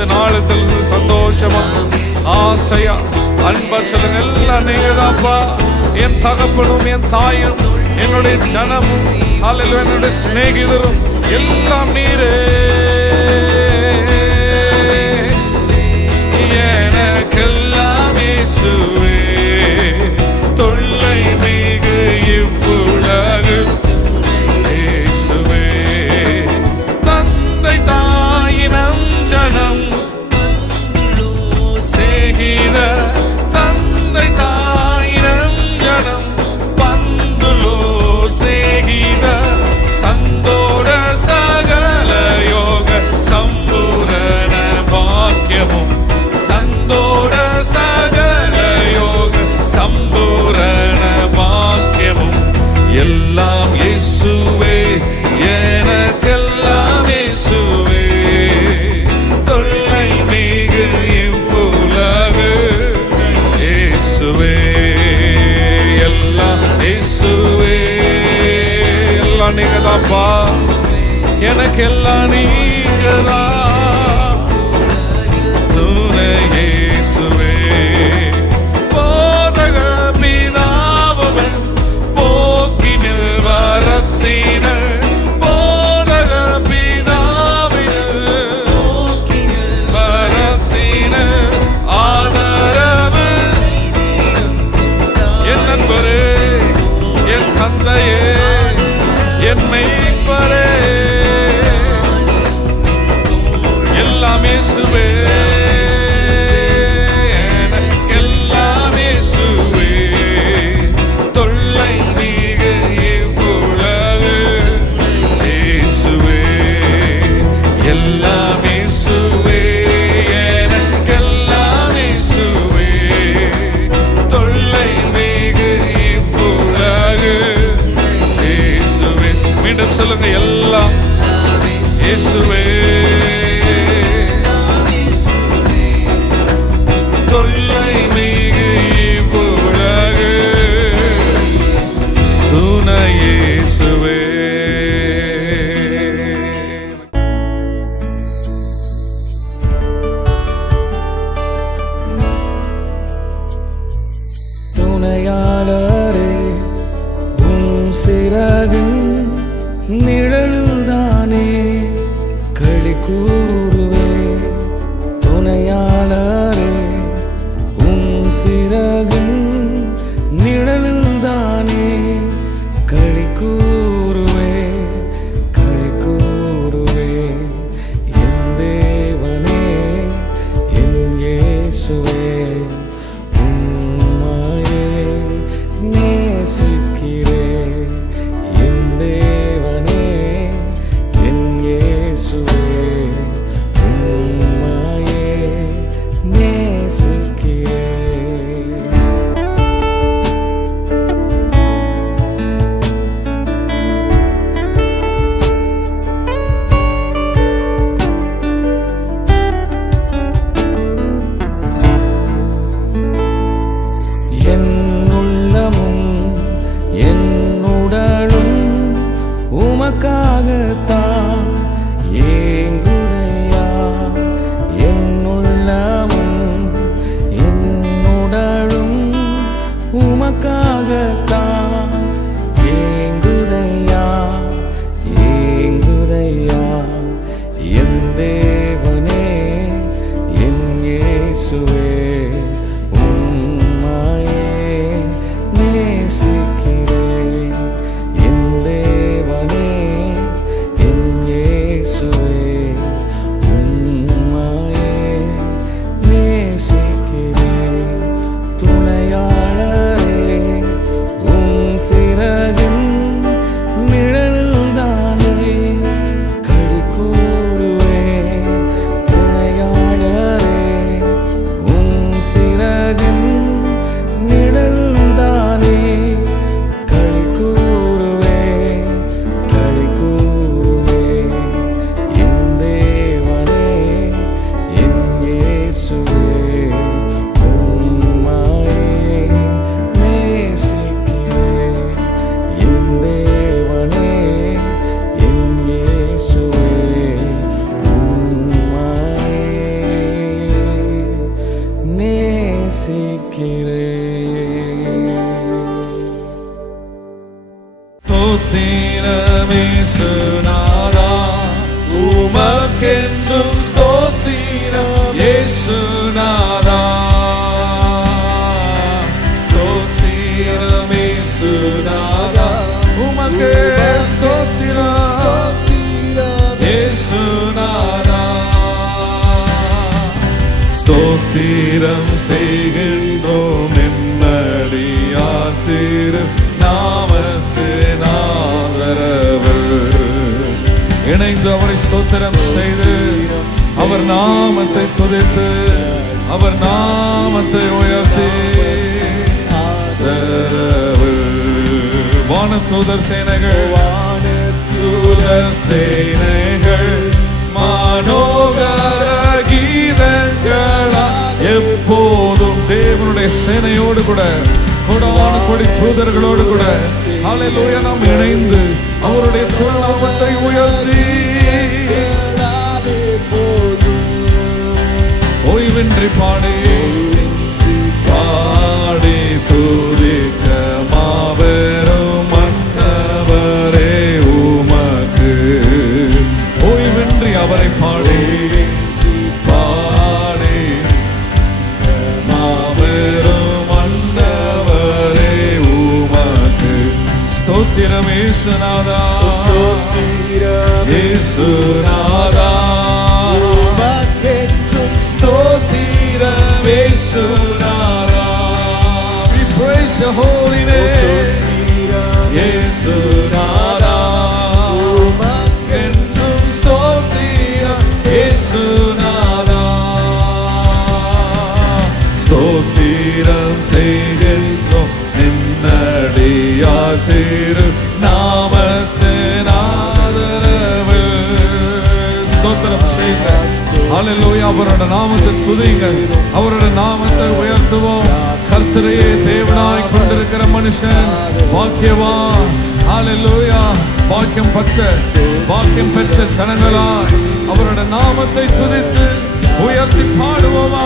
இந்த நாளத்தில் சந்தோஷமா ஆசையா அன்பா சொல்லுங்க. எல்லாம் நீங்க தான்ப்பா. என் தகப்பனும் என் தாயும் என்னுடைய ஜனமும் என்னுடைய சிநேகிதரும் எல்லாம் நீரே. எனக்கெல்லாம் இயேசுவே, தொல்லை மிகு இவ்வுலகு இயேசுவே. தந்தை தாயினம் ஜனம் சேகித, தந்தை தாயினம் ஜனம் பந்துலோ ஸ்நேகித, சந்தோட சகல யோக சம்பூரண பாக்கியமும், சந்தோட சகல யோக சம்பூரண பாக்கியமும் எல்லாம் இயேசுவே, எனக்கெல்லாம் இயேசுவே. தொல்லை மிகு இவ்வுலகு இயேசுவே, எல்லாம் இயேசுவே. எல்லாம் நீங்க தான்ப்பா. எனக்கு எல்லாம் நீங்க தான். துணை இயேசுவே. போதக பிதாவுமே போக்கினில் வரத்தினர், போதக பிதாவினர் வரத்தினர் ஆதரவு என் நண்பரே, என் தந்தையே, என் மேய்ப்பரே, எல்லாம் இயேசுவே. எனக்கெல்லாம் இயேசுவே, தொல்லை மிகு இவ்வுலகு இயேசுவே, எல்லாம் இயேசுவே. எனக்கெல்லாம் இயேசுவே, தொல்லை மிகு இவ்வுலகு இயேசுவே. மீண்டும் சொல்லுங்க. எல்லாம் இயேசுவே, தொல்லை மிகு இவ்வுலகு துணை இயேசுவே. துணையாளரே, உம் சிறகின் நிழலுதானே இயேசுநாதா ஸ்தோத்திரம் இயேசுநாதா உமக்கே ஸ்தோத்திரம் இயேசுநாதா ஸ்தோத்திரம் செய்கின்றோம் நிம்மதியார் திரு நாமத்தின் ஆதரவு. இணைந்து அவரை ஸ்தோத்திரம் செய்து அவர் நாமத்தை துதித்து அவர் நாமத்தை உயர்த்தி வானதூதர் சேனைகள் மனோகர கீதங்களா எப்போதும் தேவனுடைய சேனையோடு கூட கோடான கோடி தூதர்களோடு கூட ஹல்லேலூயா நாம் இணைந்து அவருடைய திருநாமத்தை உயர்த்தி ஓய்வின்றி பாடி துதிக்க மாபெரும் மன்னவரே உமக்கு ஓய்வின்றி அவரை பாடி மாபெரும் மன்னவரே உமக்கு ஸ்தோத்திரம் இயேசுநாதா இயேசுநாதா ஸ்தோத்திரம் இயேசுநாதா. We praise your holy name இயேசுநாதா என்றும் ஸ்தோத்திரம் இயேசுநாதா ஸ்தோத்திரம் செய்கின்றோம் நின்னடியார் திரு நாமத்தின் ஆதரவு. ஸ்தோத்திரம் செய்யுங்க. ஹல்லேலூயா. அவரோட நாமத்தை துதிங்க, அவரோட நாமத்தை உயர்த்துவோம். கர்த்தரையே தேவனாய் கொண்டிருக்கிற மனுஷன் பாக்கியவான். ஹல்லேலூயா. பாக்கியம் பெற்ற ஜனங்களாய் அவரோட நாமத்தை துதித்து உயர்த்தி பாடுவோமா.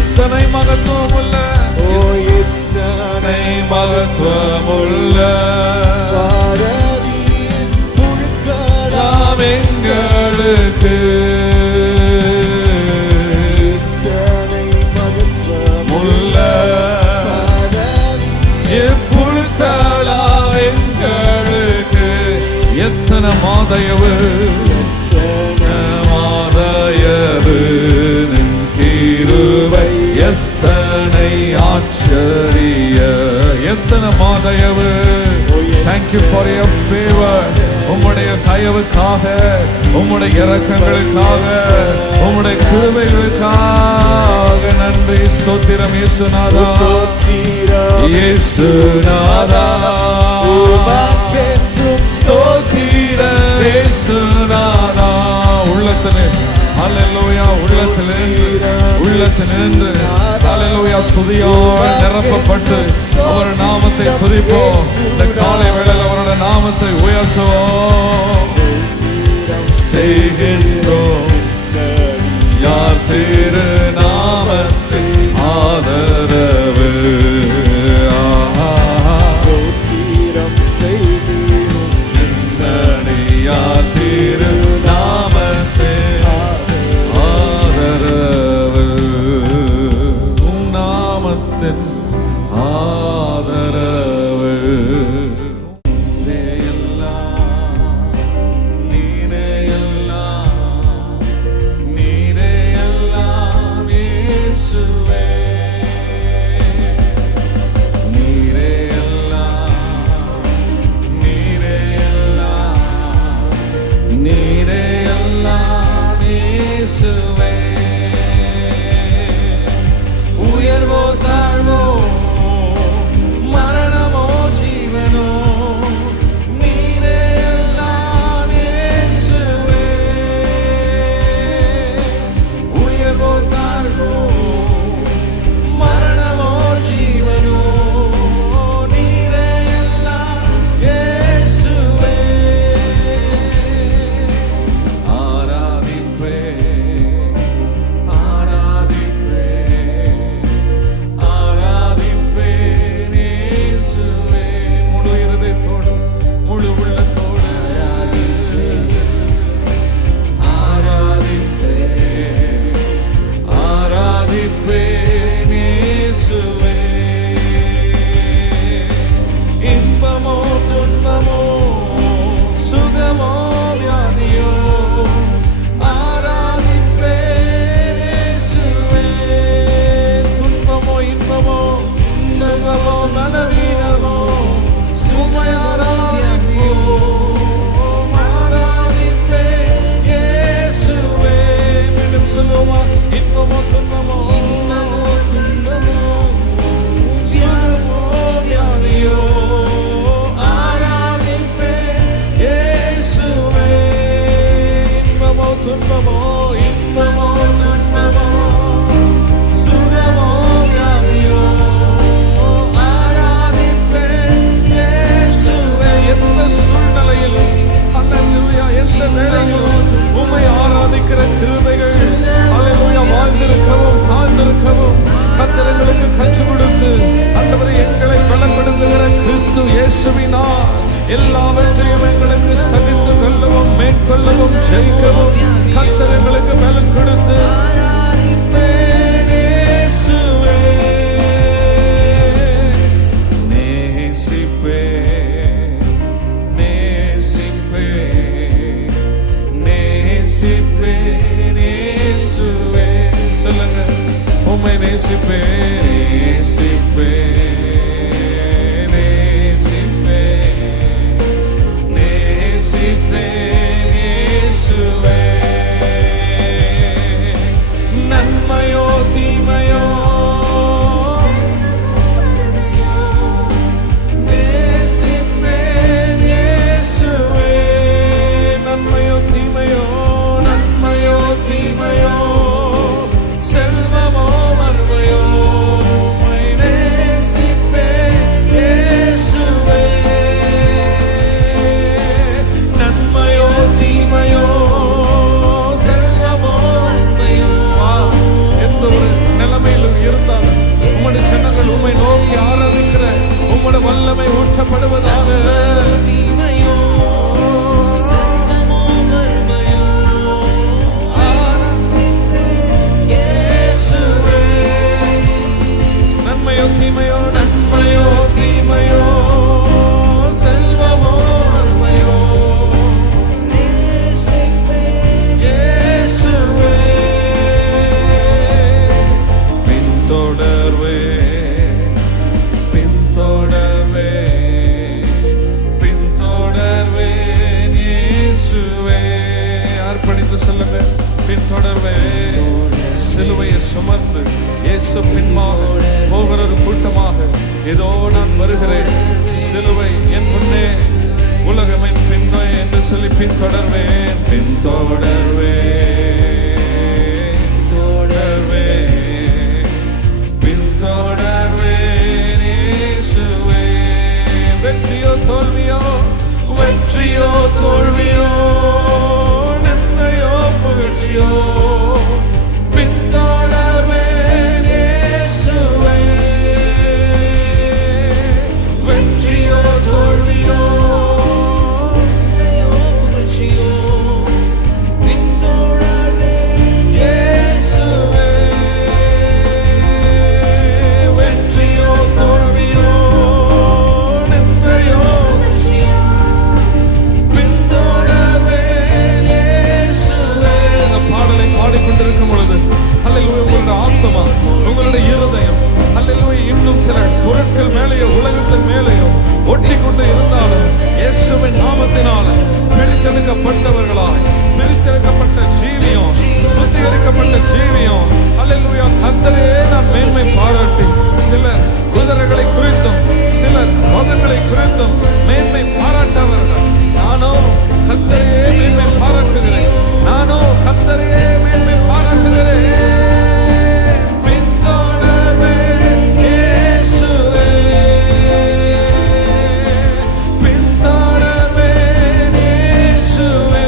இத்தனை மகத்துவமுள்ள இத்தனை மகத்துவமுள்ள எங்களுக்கு முல்ல எப்பொழுதா எங்களுக்கு எத்தனை மாதயவு நின் கிருபை எத்தனை ஆச்சரிய எத்தனை மாதயவு. Thank you for your favor. உம்முடைய தயவுக்காக உம்முடைய இரக்கங்களுக்காக உம்முடைய கிருபைகளுக்காக நன்றி. ஸ்தோத்திரம் இயேசுநாதா இயேசுநாதா ஸ்தோத்திரம் இயேசுநாதா. உள்ளத்திலே ஹல்லேலூயா உள்ளத்தினின்று ஹல்லேலூயா துதியால் நிரப்பப்பட்டு அவர் நாமத்தை துதிப்போம். இந்த காலை வேளையில் அவரோட நாமத்தை உயர்த்துவோம். செய்கின்றோம் யார் திரு நாமத்தின் ஆதரவு. யார் திரு நாமத்தின் ஆதரவு. நாமத்தின் ஆதரவு. நீரே எல்லாம் துன்பமோ இன்பமோ துன்பமோ சுகமோ வியாதியோ ஆராதிப்பேன் இயேசுவே. எந்த சூழ்நிலையிலும் அல்லேலூயா எந்த வேளையிலும் உம்மை ஆராதிக்கிற கிருபைகள் அல்லேலூயா வாழ்ந்திருக்கவும் தாழ்ந்திருக்கவும் கர்த்தர் எங்களுக்கு கற்றுக் கொடுத்து ஆண்டவரே எங்களை பலப்படுத்துகிற கிறிஸ்து இயேசுவினால் எல்லாவற்றையும் எங்களுக்கு சகித்து கொள்ளவும் மேற்கொள்ளவும் ஜெயிக்கவும் கர்த்தர் எங்களுக்கு பலன் கொடுத்து நேசிப்பே நேசிப்பே நேசிப்பே நேசிப்பே நேசுவே. சொல்லுங்க, உம்மை நேசிப்பே நேசிப்பே நேசிப்பே நேசிப்பே நேசுவே. நன்மையோ தீமையோ நேசிப்பே நேசுவே. நன்மையோ தீமையோ நன்மையோ தீமையோ செல்வமோ மறுமையோ நேசிப்பே இயேசுவே. நன்மையோ தீமையோ செல்வமோ மறுமையோ எந்த ஒரு நிலைமையிலும் இருந்தாலும் உம்முடைய ஜனங்கள் உம்மை நோக்கி ஆராதிக்கிற உம்முடைய வல்லமை ஊற்றப்படுவதாக. நன்மையோ தீமையோ நன்மையோ தீமையோ செல்வமோ மறுமையோ இயேசுவே. பின்தொடர்வே பின்தொடர்வே பின்தொடர்வே இயேசுவே. அர்ப்பணித்து சொல்லுங்க, பின்தொடர்வே. சிலுவையை சுமந்து இயேசு பின்மாக போகிற ஒரு கூட்டமாக இதோ நான் வருகிறேன், சிலுவை என் முன்னே உலகம் என் பின்னே என்று சொல்லி பின்தொடர்வேன் பின்தொடர்வேன் தொடர்வேன் பின்தொடர்வேன் இயேசுவே. வெற்றியோ தோல்வியோ வெற்றியோ தோல்வியோ நன்மையோ புகழ்ச்சியோ பின்தொடர்வேன் இயேசுவே. வெற்றியோ தோல்வியோ நன்மையோ புகழ்ச்சியோ பின்தொடர்வேன் இயேசுவே. வெற்றியோ தோல்வியோ நன்மையோ புகழ்ச்சியோ பின்தொடர்வேன் இயேசுவே. அந்த பாடலை பாடிக்கொண்டிருக்கும் பொழுது அல்லேலூயா உங்களுடைய ஆத்மா உங்களுடைய இருதயம் அல்லேலூயா இன்னும் சில பொருட்கள் மேலேயோ உலகத்தின் மேலேயோ ஒட்டி கொண்டு இருந்தாலும் இயேசுவின் நாமத்தினால பிரித்தெடுக்கப்பட்டவர்களாய் பிரித்தெடுக்கப்பட்ட ஜீவியம் சுத்திகரிக்கப்பட்ட ஜீவியம் அல்லேலூயா கர்த்தரே நான் மேன்மை பாராட்டி சிலர் குதிரைகளை குறித்தும் சிலர் மதங்களை குறித்தும் மேன்மை பாராட்டவர்கள். நானோ கர்த்தரே மேன்மை பாராட்டுகிறேன், நானோ கர்த்தரே மேன்மை பாராட்டுகிறேன். பின்தொடர்வேன் இயேசுவே. பின்தொடர்வேன் இயேசுவே.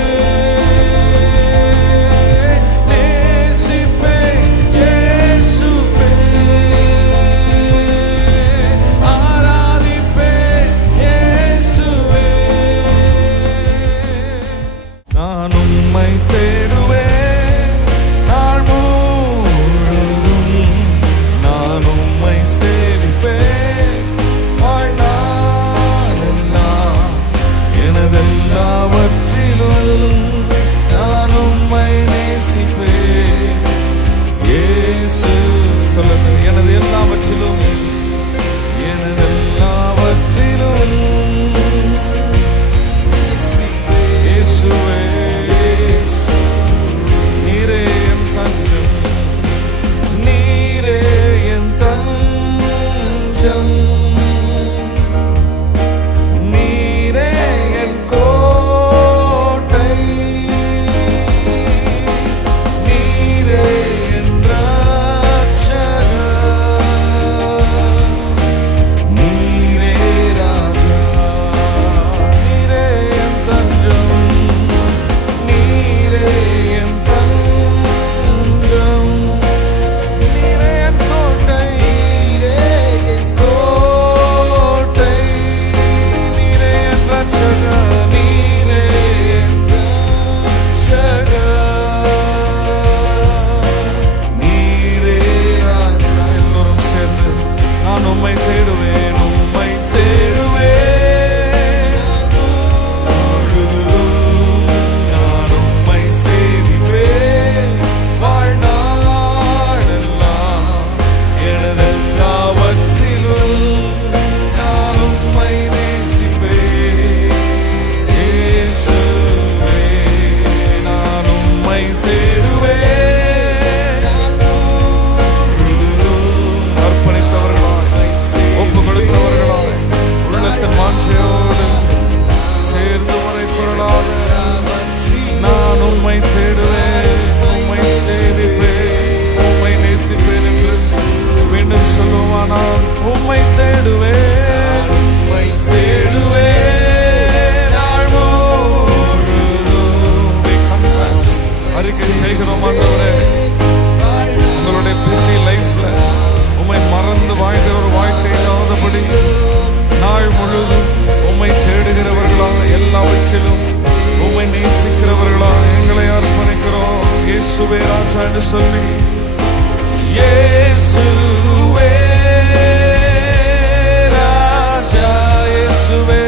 அர்ப்பணிக்கிறோம் ஆண்டவரே. உங்களுடைய பிஸி லைஃப்ல உம்மை மறந்து வாழ்கிற ஒரு வாழ்க்கை இல்லாதபடி நாள் முழுதும் உம்மை தேடுகிறவர்களாக, எல்லாவற்றிலும் உம்மை நேசிக்கிறவர்களாக எங்களை அர்ப்பணிக்கிறோம். இயேசுவே ராஜா என்று சொல்லி, இயேசுவே ராஜா, இயேசுவே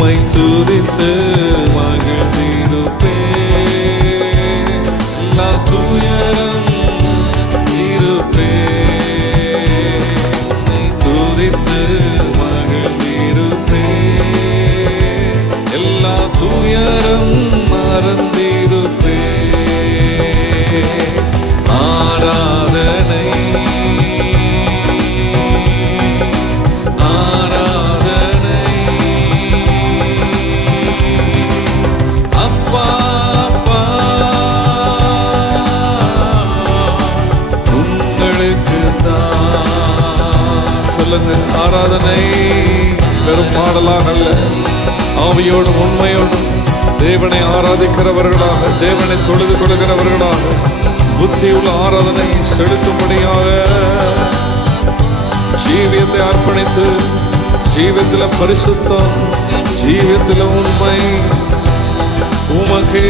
உம்மை துதித்து மகிழ்ந்திருப்பேன், எல்லா துயரம் இருப்பேன், உம்மை துதித்து மகிழ்ந்திருப்பேன், எல்லா துயரம் மறந்திருப்பேன். ஆராதனை ஆராதனை வெறும் பாடலாக அல்ல, ஆவியோடும் உண்மையோடும் தேவனை ஆராதிக்கிறவர்களாக, தேவனை தொழுது கொள்கிறவர்களாக, புத்தியுள்ள ஆராதனை செலுத்தும்படியாக ஜீவியத்தை அர்ப்பணித்து, ஜீவியத்தில் பரிசுத்தம், ஜீவியத்தில் உண்மை, உமக்கே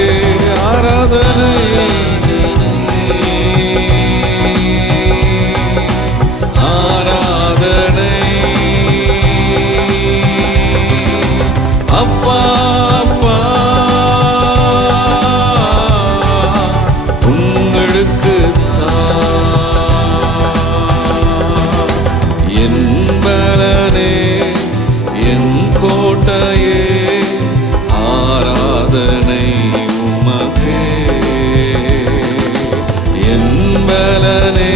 ஆராதனை. அப்பா அப்பா உங்களுக்கு என் பலனே, என் கோட்டையே, ஆராதனை உமக்கே. என் பலனே,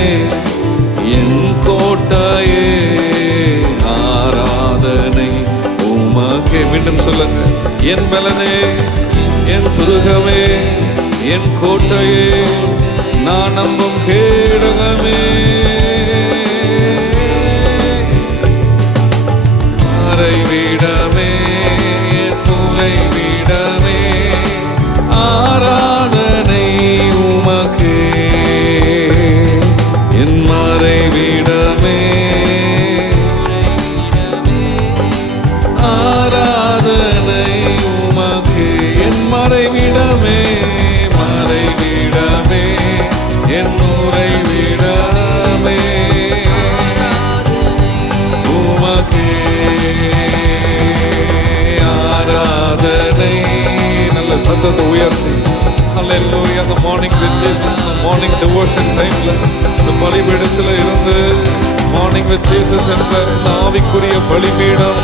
என் கோட்டையே, ஆராதனை உமக்கே. மீண்டும் சொல்லுங்க. என் பலனே, என் துருகமே, என் கோட்டையே, நான் நம்பும் கேடகமே, மறைவிடமே, என் மூலைவிடமே, ஆராதனை உமக்கே. என் மறைவிடமே, ஆராதனை உமக்கே. என் மறைவிடமே, மறைவிடமே, என் உறைவிடமே, உமக்கே ஆராதனை. நல்ல சத்தத்தை உயர்த்தி Hallelujah. The morning with Jesus, the morning devotion timeல, இந்த பலிபீடத்தில் இருந்து மார்னிங் வித் ஜீசஸ் என்ற இந்த ஆவிக்குரிய பலிபீடம்,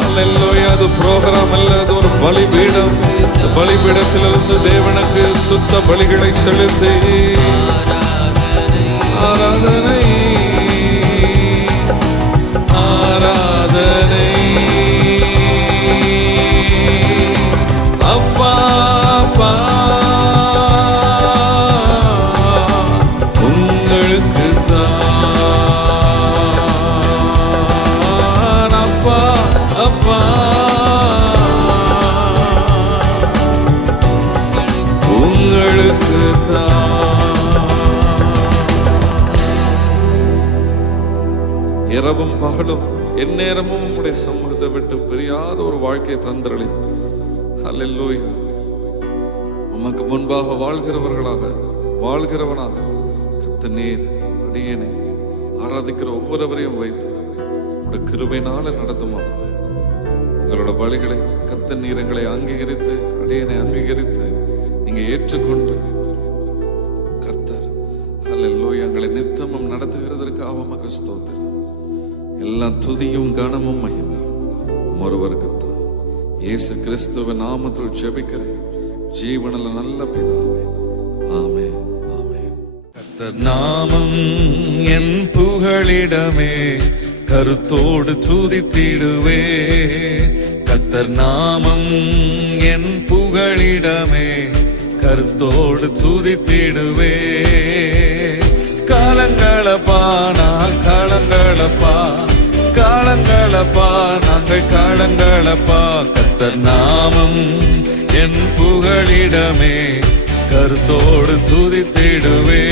Hallelujah, அது ப்ரோக்ராம் அல்ல, அது ஒரு பலிபீடம். இந்த பலிபீடத்திலிருந்து தேவனுக்கு சுத்த பலிகளை செலுத்தி ஆராதனை ஆராதனை. அப்பா அப்பா உங்களுக்கு தான், அப்பா அப்பா உங்களுக்கு தான். இரவும் பகலும் எந்நேரமும் உங்களுடைய சமூகத்தை விட்டு பிரியாத ஒரு வாழ்க்கையை தந்தரளி. ஹல்லேலூயா. உமக்கு முன்பாக வாழ்கிறவனாக கர்த்தர் நீர் அடியேனை ஆராதிக்கிற ஒவ்வொருவரையும் வைத்து உங்களுடைய கிருபையினால நடத்தும் அப்பா. உங்களோட பலிகளை கர்த்தர் நீர் எங்களை அங்கீகரித்து, அடியேனை அங்கீகரித்து நீங்க ஏற்றுக்கொண்டு கர்த்தர் ஹல்லேலூயா எங்களை நித்தமும் நடத்துகிறதற்காக உமக்கு ஸ்தோத்திரம். எல்லா துதியும் கனமும் மகிமையும் ஒருவருக்குத்தான். இயேசு கிறிஸ்துவின் நாமத்தில் ஜெபிக்கிறேன் ஜீவனுள்ள நல்ல பிதாவே, ஆமென் ஆமென். கர்த்தர் நாமம் என் புகழிடமே, கருத்தோடு துதித்திடுவே. கர்த்தர் நாமம் என் புகழிடமே, கருத்தோடு துதித்திடுவே. காலங்களப்பா நான் காலங்களப்பா, காலங்களப்பா நாங்கள் காலங்களப்பா. கர்த்தர் நாமம் என் புகழிடமே, கருத்தோடு துதித்திடுவே.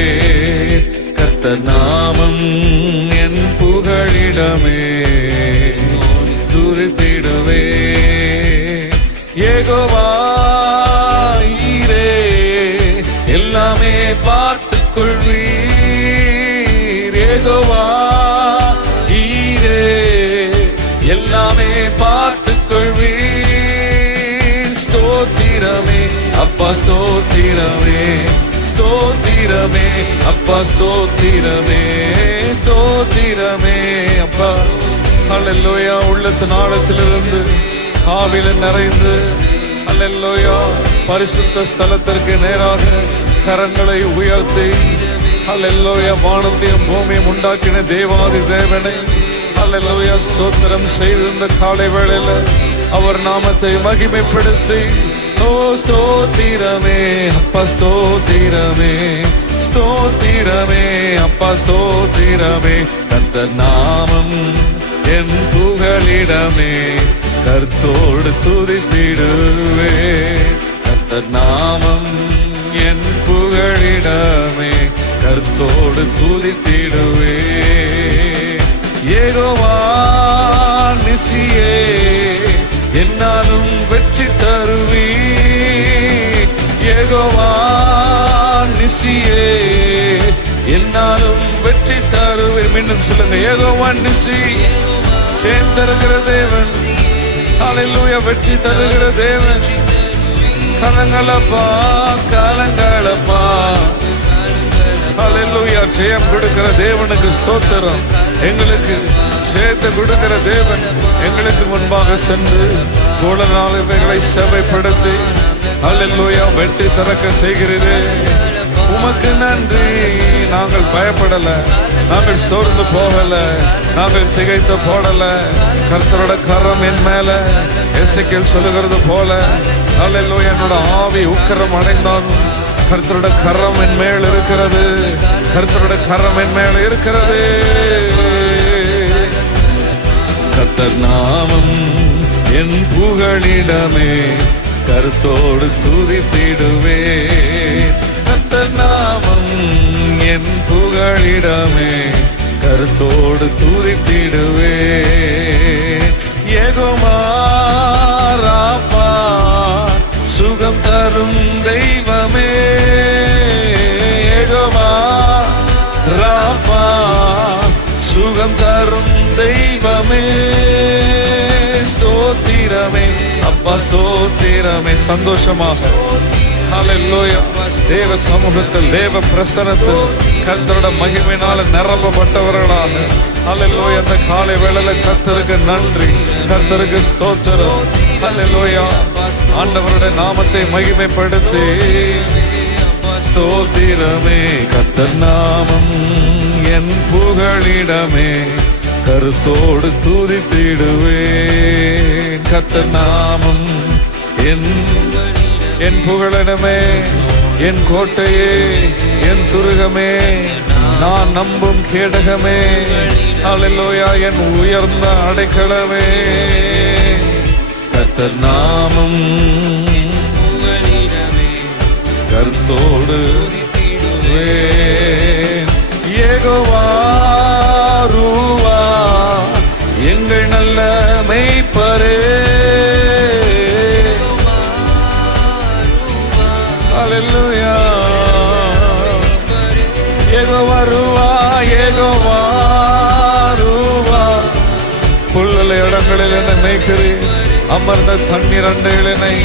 கர்த்தர் நாமம் என் புகழிடமே, துதித்திடுவே. யெகோவா ஈரே எல்லாமே பார்த்துக் கொள்வீர். யெகோவா ஈரே எல்லாமே பார்த்துக் கொள்வீர். ஸ்தோத்திரமே அப்பா ஸ்தோத்திரமே, ஸ்தோத்திரமே அப்பா ஸ்தோத்திரமே, ஸ்தோத்திரமே அப்பா. அல்லேலூயா. உள்ளத்தின் ஆழத்திலிருந்து ஆவில நிறைந்து அல்லேலூயா பரிசுத்த ஸ்தலத்திற்கு நேராக கரங்களை உயர்த்தி அல்லேலூயா வானத்தையும் பூமியும் உண்டாக்கின தேவாதி தேவனை அல்லேலூயா ஸ்தோத்திரம் செய்து இந்த காலை வேளையில அவர் நாமத்தை மகிமைப்படுத்தி ஓ ஸ்தோத்திரமே அப்பா ஸ்தோத்திரமே, ஸ்தோத்திரமே அப்பா ஸ்தோத்திரமே. கர்த்தர் நாமம் என் புகலிடமே, கர்த்தரோடு துதித்திடுவே. கர்த்தர் நாமம் என் புகழிடமே, கர்த்தரோடு துதித்திடுவே. யெகோவா நிசியே என்னாலும் வெற்றி தருவி, யெகோவா நிசியே என்னாலும் வெற்றி தருவே. மீண்டும் சொல்லுங்க, யெகோவா நிசி சேர்ந்திருக்கிற தேவன், அல்லேலூயா வெற்றி தருகிற தேவன். கலங்களப்பா கலங்களப்பா, அல்லேலூயா ஜெயம் கொடுக்கிற தேவனுக்கு ஸ்தோத்திரம். எங்களுக்கு ஜெயத்தை கொடுக்கிற தேவன் எங்களுக்கு முன்பாக சென்று கோலநாள் இவைகளை சபைப்படுத்தி அல்லேலூயா வெற்றி சரக்க செய்கிறதே. உமக்கு நன்றி. நாங்கள் பயப்படல, நாங்கள் சோர்ந்து போகல, நாங்கள் திகைத்து போடல. கர்த்தரோட கரம் என் மேல, எசேக்கியேல் சொல்லுகிறது போல அல்லேலூயா என்னோட ஆவி உக்கிரம் அடைந்தாலும் கர்த்தரோட கரம் என் மேல் இருக்கிறது, கர்த்தரோட கரம் என் மேல் இருக்கிறது. கர்த்தர் நாமம் என் புகழிடமே, கர்த்தரோடு துதித்திடுவே. கர்த்தர் நாமம் என் புகழிடமே, கர்த்தரோடு துதித்திடுவே. யெகோவா ராபா சுகம் தரும் தெய்வமே, யெகோவா ராபா சுகம் தரும் தெய்வமே. ஸ்தோத்திரமே அப்பா ஸ்தோத்திரமே. சந்தோஷமாக அல்லேலூயா தேவ சமூகத்தில் தேவ பிரசன்னத்தில் கர்த்தரோட மகிமையினால நிரப்பப்பட்டவர்களாக அல்லேலூயா அந்த காலை வேளையில கர்த்தருக்கு நன்றி, கர்த்தருக்கு ஸ்தோத்திரம். அல்லேலூயா ஆண்டவருடைய நாமத்தை மகிமைப்படுத்தி ஸ்தோத்திரமே. கர்த்தர் நாமம் என் புகழிடமே, கருத்தோடு துதித்திடுவே. கர்த்தர் நாமம் என் புகழிடமே, என் கோட்டையே, என் துருகமே, நான் நம்பும் கேடகமே, அல்லேலூயா என் உயர்ந்த அடைக்கலமே. கர்த்தர் நாமம் கர்த்தரோடு யெகோவா ரூவா எங்கள் நல்ல மேய்ப்பரே. அல்லேலூயா யெகோவா ரூவா, யெகோவா ரூவா. புல்லுள்ள இடங்களில் என்னை மேய்க்கிறேன், அமர்ந்த தண்ணீர் அண்டையில் என்னை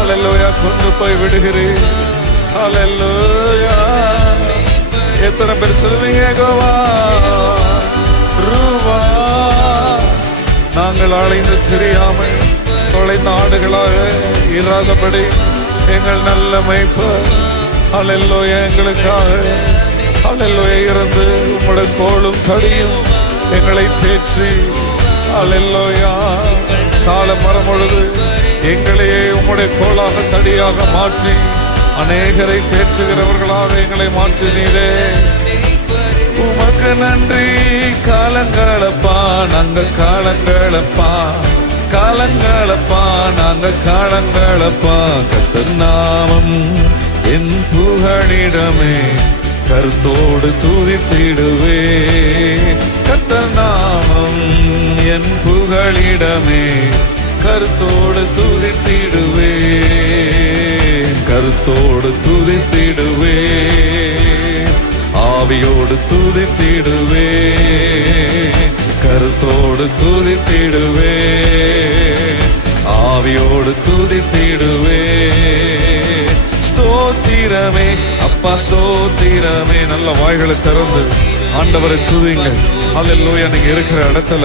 அல்லேலூயா கொண்டு போய் விடுகிறேன். அல்லேலூயா. எத்தனை பேர் சொல்லுவீங்க யெகோவா ரூவா? நாங்கள் அலைந்து தெரியாமல் தொலைந்த ஆடுகளாக இராதபடி எங்கள் நல்ல மேய்ப்பர் அல்லேலூயா எங்களுக்காக அல்லேலூயா இருந்து உம்முடைய கோலும் தடியும் எங்களை தேற்றி அல்லேலூயா காலம் வரும் பொழுது எங்களையே உம்முடைய கோலாக தடியாக மாற்றி அநேகரை தேற்றுகிறவர்களாக எங்களை மாற்றினீரே. உமக்கு நன்றி. காலங்களப்பா நாங்கள் காலங்களப்பா, காலங்களப்பா நாங்கள் காலங்களப்பா. கர்த்தர் நாமம் என் புகழிடமே, கர்த்தரோடு துதித்திடுவே. கர்த்தர் நாமம் என் புகழிடமே, கர்த்தரோடு துதித்திடுவே. கர்த்தரோடு துதித்திடுவே, ஆவியோடு துதித்திடுவே. கர்த்தரோடு துதித்திடுவே, ஆவியோடு துதித்திடுவே. ஸ்தோத்திரமே அப்பா ஸ்தோத்திரமே. நல்ல வாய்களை திறந்து ஆண்டவரை துதிங்க. அல்லேலூயா. நீங்க இருக்கிற இடத்துல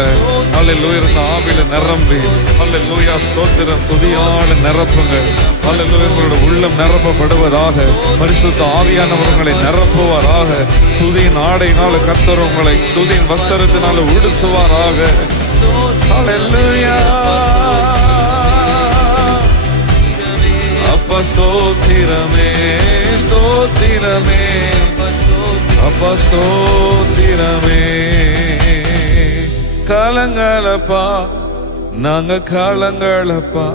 அல்லேலூயா இருந்த ஆவியில நிரம்பி அல்லேலூயா ஸ்தோத்திரம் துதியால நிரப்புங்க. அல்லேலூயா உங்களோட உள்ளம் நிரப்பப்படுவதாக. பரிசுத்த ஆவியானவர்களை நிரப்புவாராக. துதியின் ஆடையினால கர்த்தர் உங்களை துதியின் வஸ்திரத்தினால உடுத்துவாராக. அல்லேலூயா. அப்பா ஸ்தோத்திரமே ஸ்தோத்திரமே அப்பா ஸ்தோத்திரமே. காலங்களப்பா நாங்க காலங்களப்பா.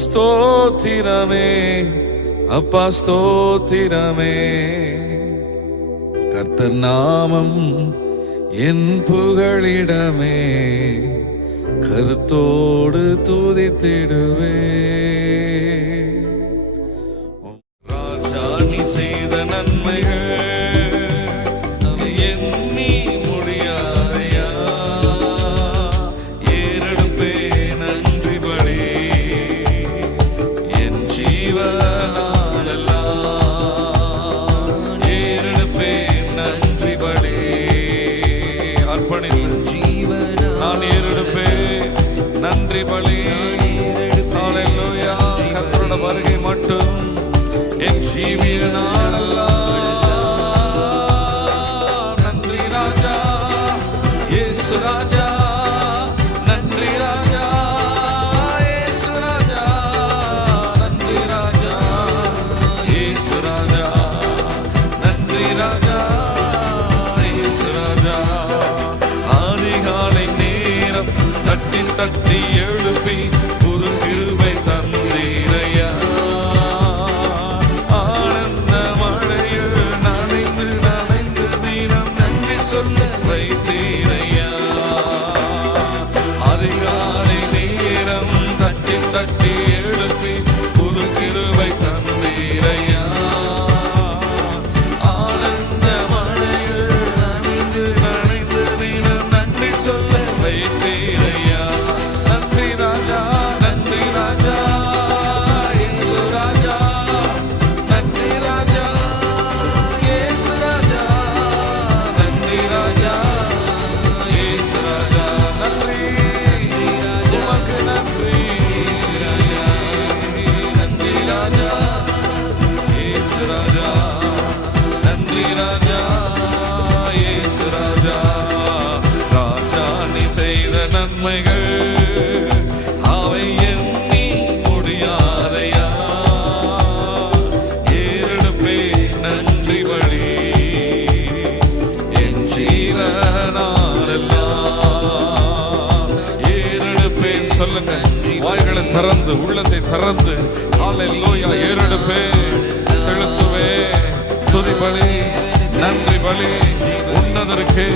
ஸ்தோத்திரமே அப்பா ஸ்தோத்திரமே. கர்த்தர் நாமம் என் புகழிடமே. கருத்தோடு துதித்திடுவே. ராஜா நீ செய்த நன்மைகள் எண்ணி முடியாதையா. ஏறெடுப்பே நன்றி பலி என் ஜீவனாலெல்லாம். ஏறெடுப்பே நன்றி பலி அர்ப்பணித்து நான் ஏறெடுப்பேன் நன்றி பலி. ஹல்லேலூயா. கர்த்தரோட வருகை மட்டும் என் ஜீவியனாலெல்லாம். நன்றி ராஜா இயேசு ராஜா. நன்றி ராஜா இயேசு ராஜா. நன்றி ராஜா இயேசு ராஜா. நன்றி ராஜா இயேசு ராஜா. அதிகாலை நேரம் தட்டி தட்டி எழுப்பி புது கிருபை தந்தீரையா. ஆனந்த மழையில் நனைந்து நனைந்து தினம் நன்றி சொல்ல வைத்தீரையா. அதிகாலை நேரம் தட்டி தட்டி எழுப்பி புது கிருபை தந்தீரையா. ஆனந்த மழையில் நனைந்து நனைந்து தினம் நன்றி சொல்ல வைத்தீரையா. நன்றி ராஜா நன்றி ராஜா இயேசு ராஜா. நன்றி ராஜா இயேசு ராஜா. நன்றி ராஜா இயேசு ராஜா. நன்றி உமக்கு நன்றி இயேசு ராஜா. நன்றி ராஜா இயேசு ராஜா. நன்றி ராஜா இயேசு ராஜா. ராஜா நீ செய்த நன்மைகள் அவை எண்ணி முடியாதையா. ஏறெடுப்பே நன்றி பலி என் ஜீவனாலெல்லாம். ஏறெடுப்பேன் சொல்லுங்க. வாய்களை திறந்து உள்ளத்தை திறந்து ஹல்லேலூயா. ஏறெடுப்பேன் செலுத்துவே துதி பலி நன்றி பலி. உன்னதருக்கு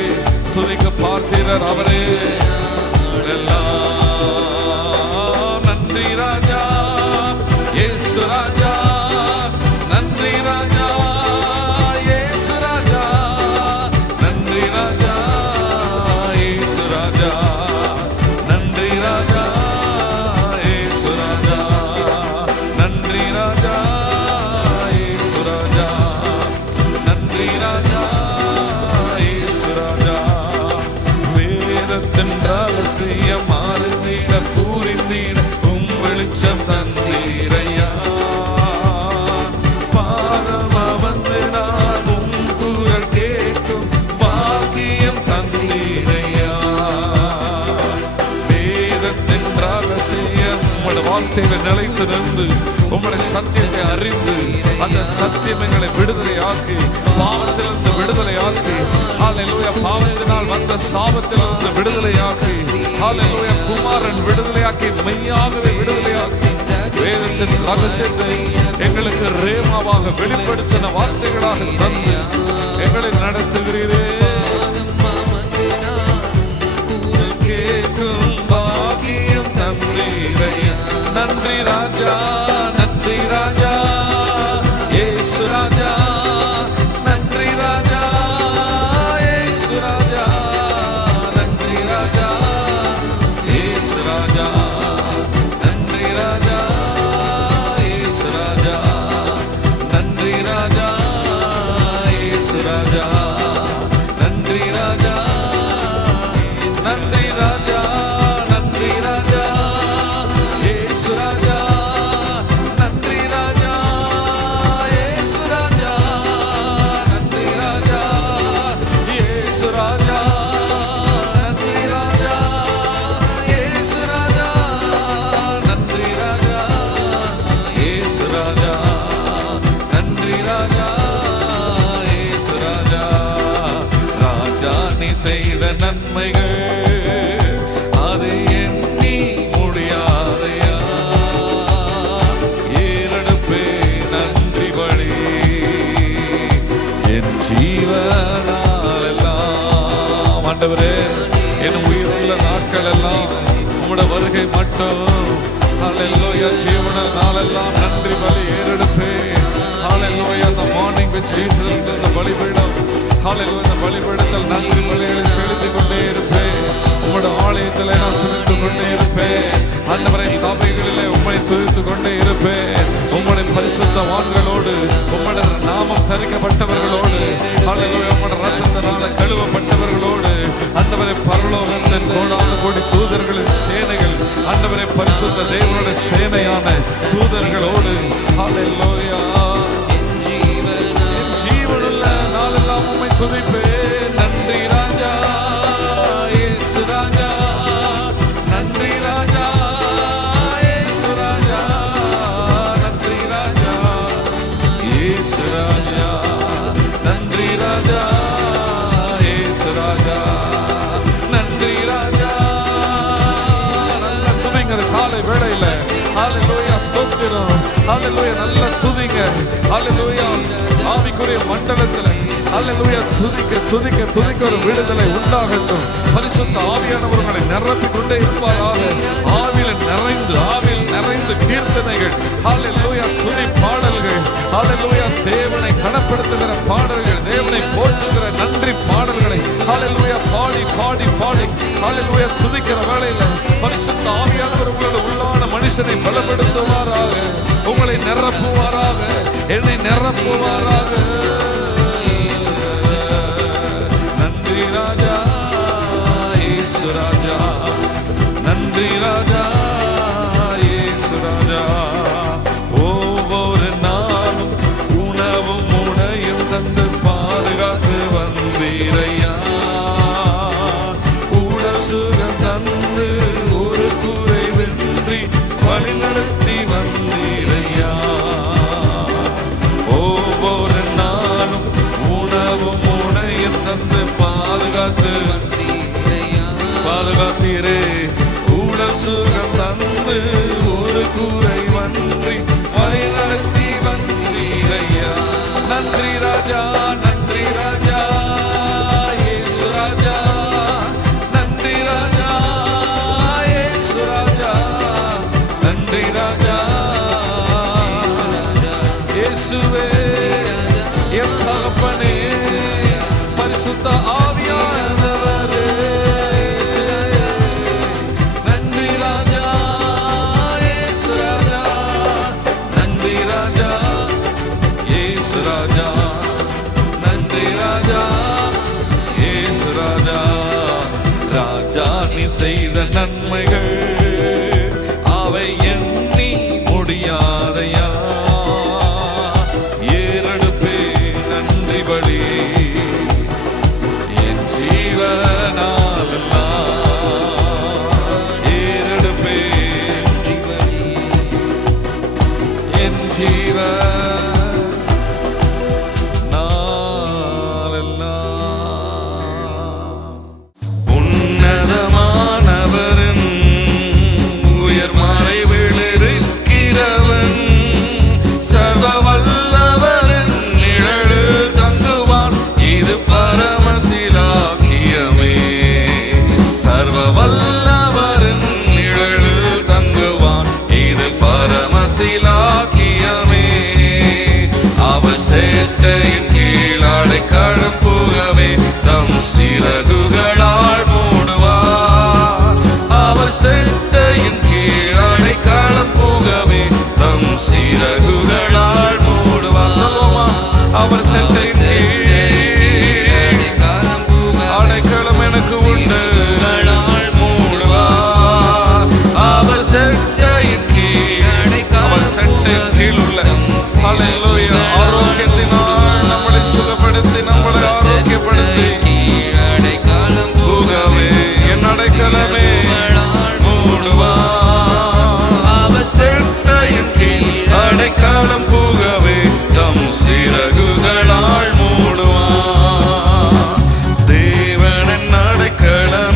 துதிக்க பார்த்தீரர் அவரே. நன்றி ராஜா இயேசு ராஜா. நன்றி ராஜா இயேசு ராஜா. நன்றி ராஜா இயேசு ராஜா. நன்றி ராஜா இயேசு ராஜா. நன்றி ராஜா இயேசு ராஜா. நன்றி ராஜா இயேசு ராஜா. வேதத்தின் ரகசியம் அறிந்திட கூறிந்திட வெளிச்சம் தந்தீரையா. பாதம வந்து நான் குரல் கேட்கும் பாக்கியம் தந்தீரையா. வேதத்தின் ரகசியம் உங்களுடைய வார்த்தையில நிலைத்து நின்று உங்களுடைய சத்தியத்தை அறிந்து அந்த சத்தியம் எங்களை விடுதலையாக்கி பாவத்திலிருந்து விடுதலையாக்கி. ஹல்லேலூயா. பாவத்தினால் வந்த சாபத்திலிருந்து விடுதலையாக்கி. ஹல்லேலூயா. குமாரன் விடுதலையாக்கி மெய்யாகவே விடுதலையாக்கி. வேதத்தின் ரகசியத்தை எங்களுக்கு ரேமாவாக வெளிப்படுத்தின வார்த்தைகளாக தந்து எங்களை நடத்துகிறீரே. கேட்கும் பாக்கியம் தந்தீரையா. நன்றி ராஜா நன்றி ராஜா இயேசு ராஜா. நன்றி ராஜா இயேசு ராஜா. நன்றி ராஜா இயேசு ராஜா. நன்மைகள் அது எண்ணி முடியாதையா. ஏறெடுப்பே நன்றி பலி என் ஜீவனால் எல்லாம். ஆண்டவரே, என் உயிருள்ள நாட்கள் எல்லாம் உம்முடைய வருகை மட்டும் ஹல்லேலூயா ஜீவன நாளெல்லாம் நன்றி பலி ஏறெடுப்பே. ஹல்லேலூயா. the morning with Jesus இந்த பலிபீடம், ஹல்லேலூயா, இந்த பலிபீடத்தில் நன்றி பலிகளை செலுத்திக் கொண்டே இருப்பேன். உம்முடைய ஆலயத்திலே நான் துதித்துக் கொண்டே இருப்பேன். ஆண்டவரே, சபைகளிலே உம்மை துதித்துக் கொண்டே இருப்பேன். உம்முடைய பரிசுத்தவான்களோடு, உம்முடைய நாமம் தரிக்கப்பட்டவர்களோடு, ஹல்லேலூயா, உம்முடைய ரத்தத்தினால கழுவப்பட்டவர்களோடு, ஆண்டவரே, பரலோகத்தின் கோடான கோடி தூதர்களின் சேனைகள், ஆண்டவரே, பரிசுத்த தேவனுடைய சேனையான தூதர்களோடு, ஹல்லேலூயா, என் ஜீவனுள்ள நாளெல்லாம் உம்மை துதிப்பேன். நன்றி ராஜா இயேசு ராஜா, நன்றி ராஜா இயேசு ராஜா, நன்றி ராஜா இயேசு ராஜா, நன்றி ராஜா இயேசு ராஜா, நன்றி ராஜா. நல்ல துதிங்க காலை வேளையில. ஹல்லேலூயா, ஸ்தோத்திரம். ஹல்லேலூயா, நல்ல துதிங்க. ஹல்லேலூயா, ஆவிக்குரிய மண்டலத்தில் ஹல்லேலூயா துதிக்க துதிக்க துதிக்க ஒரு விடுதலை உண்டாகட்டும். பரிசுத்த ஆவியானவர்களை நிரப்பிக் கொண்டே இருப்பாராக. ஆவியில் நிறைந்து கீர்த்தனைகள், ஹல்லேலூயா, துதி பாடல்கள், ஹல்லேலூயா, தேவனை கனப்படுத்துகிற பாடல்கள், தேவனை போற்றுகிற நன்றி பாடல்களை ஹல்லேலூயா பாடி பாடி பாடி ஹல்லேலூயா துதிக்கிற வேளையில பரிசுத்த ஆவியானவர் உங்களோட உள்ளான மனுஷனை பலப்படுத்துவாராக, உங்களை நிரப்புவாராக, என்னை நிரப்புவாராக. நன்றி ராஜா இயேசு ராஜா, நன்றி ராஜா இயேசு ராஜா. ஒவ்வொரு நாளும் உணவும் உடையும் தந்து பாதுகாத்து வந்தீரையா. உடல் சுகம் தந்து ஒரு குறைவின்றி வழிநடத்தி வந்தீரையா. ஒவ்வொரு நாளும் உணவும் உடையும் தந்து பாதுகாத்தீரே. உடல் சுகம் தந்து ஒரு குறைவன்றி வழிநடத்தி வந்தீரையா. நன்றி ராஜா, நன்றி ராஜா இயேசு ராஜா, நன்றி ராஜா இயேசு ராஜா, நன்றி ராஜா இயேசுவே என் தகப்பனே, பரிசுத்த ஆவியானவரே. நன்றி ராஜா இயேசு ராஜா, நன்றி ராஜா இயேசு ராஜா, நன்றி ராஜா இயேசு ராஜா. ராஜா நீ செய்த நன்மைகள் அவை எண்ணி முடியாதையா. ஏறெடுப்பே நன்றி பலி என் ஜீவனாலெல்லாம். ஏறெடுப்பே என் ஜீவனாலெல்லாம். உன்னதமானவரின் உயர் மறைவில் இருக்கிறவன், சர்வ வல்லவரின் நிழலில் தங்குவான். இது பரமசிலாக்கியமே. சர்வ வல்லவரின் நிழலில் தங்குவான். இது பரமசிலாக்கியமே. அவர் சேட்டையின் கீழ் அடைக்கலம் புகவே தம் சிறகுகளால் மூடுவார். அவர் சேட்டையின் கீழ் அடைக்கலம் புகவே தம் சிறகுகளால் மூடுவார். சொல்லுமா, அவர் சேட்டையின் அடைக்கலம் எனக்கு உண்டு மூடுவார். அவர் சேட்டையின் கீழ், அவர் சேட்டையின் கீழ் உள்ள ஹல்லேலூயா ஆரோக்கியத்தினால் நம்மளை சுகப்படுத்தி நம்மளை ஆரோக்கியப்படுத்தி புகவே என் அடைக்கலமே மூடுவார். அவர் சேட்டையின் கீழ் அடைக்கலம் புகவே தம் சிறகுகளால் மூடுவார். தேவனின் அடைக்கலம்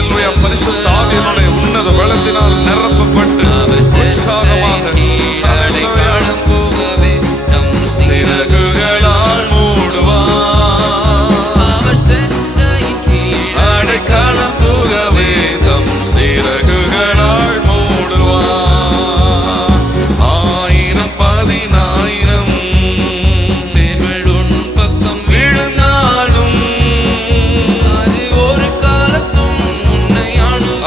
ஹல்லேலூயா. பரிசுத்த ஆவியினுடைய உன்னத பலத்தினால் நிரப்பப்பட்டு உற்சாகமாக அடைக்கலம் புகவே தம் சிறகுகளால் மூடுவார். அவர் செட்டையின் கீழ் அடைக்கலம் புகவே தம் சிறகுகளால் மூடுவார். 1000 10,000 பேர்கள் உன் பக்கம் விழுந்தாலும் அது ஒரு காலத்தும் உன்னை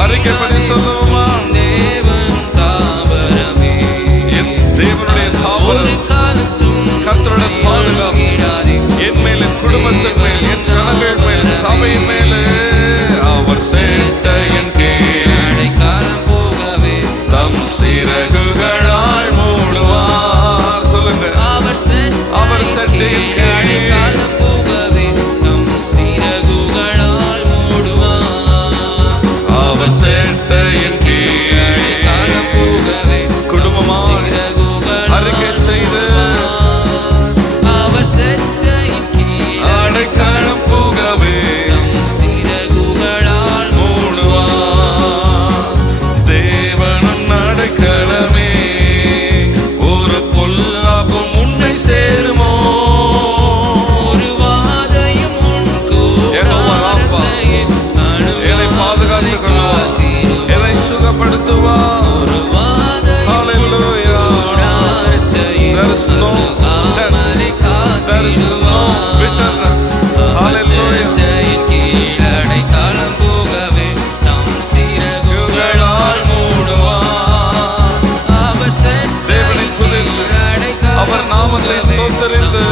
அறிக்கை பண்ணி சொல்லுவோமா? தேவன் தாவரமே என் தேவனுடைய ஒரு தாவரம் காலத்தும் கர்த்தருடைய பாதுகாப்பு என் மேல், என் குடும்பத்தின் மேல், என் ஜனங்கள் மேல், சபையின் மேலே. அவர் சேட்டையின் கீழ் அடைக்கலம் புகவே தம் சிறகுகளால் மூடுவார். சொல்லுங்க. அவர் செட்டையின் கீழ் அடைக்கலம் புகவே தம் சிறகுகளால் மூடுவார். அவர் சேட்டையின் கீழ் அடைக்கலம் புகவே குடும்பமாக சிறகுகளால் அறிக்கை செய்து அவர் செட்டையின் கீழ் அடைக்கலம் புகவே தம் சிறகுகளால் மூடுவார். தேவனும் அடைக்கலமே, ஒரு பொல்லாப்பும் உன்னை சேருமோ? ஒரு வாதையும் உன் யெகோவா ராஃபா, என்னை பாதுகாத்துக் கொள்வார், என்னை சுகப்படுத்துவார். ஒரு வாதையும் Hallelujah. There is no death. There is no bitterness. Hallelujah. அடைக்கலம் புகவே தம் சிறகுகளால் மூடுவார். அவர் தேவனை துதித்து, அவர் நாமத்தை ஸ்தோத்தரித்து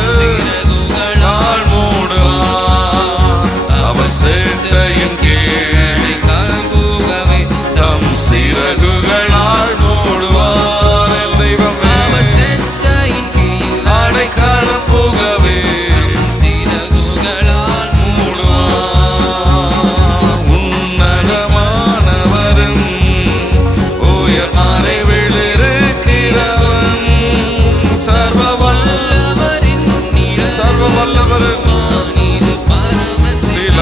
நாள் மூடுவார். அவர் சேட்டையின் கீழ் அடைக்கலம் புகவே தம் சிறகுகளால் மூடுவார். என் தெய்வமே, அவர் செட்டையின் கீழ் அடைக்கலம் புகவே சிறகுகளால் மூடுவார். உன்னதமானவரும் உயர் மறைவில் இருக்கிறவன், சர்வ வல்லவரின் சர்வ வல்லவரும் இது பரமசிலாக்கியம்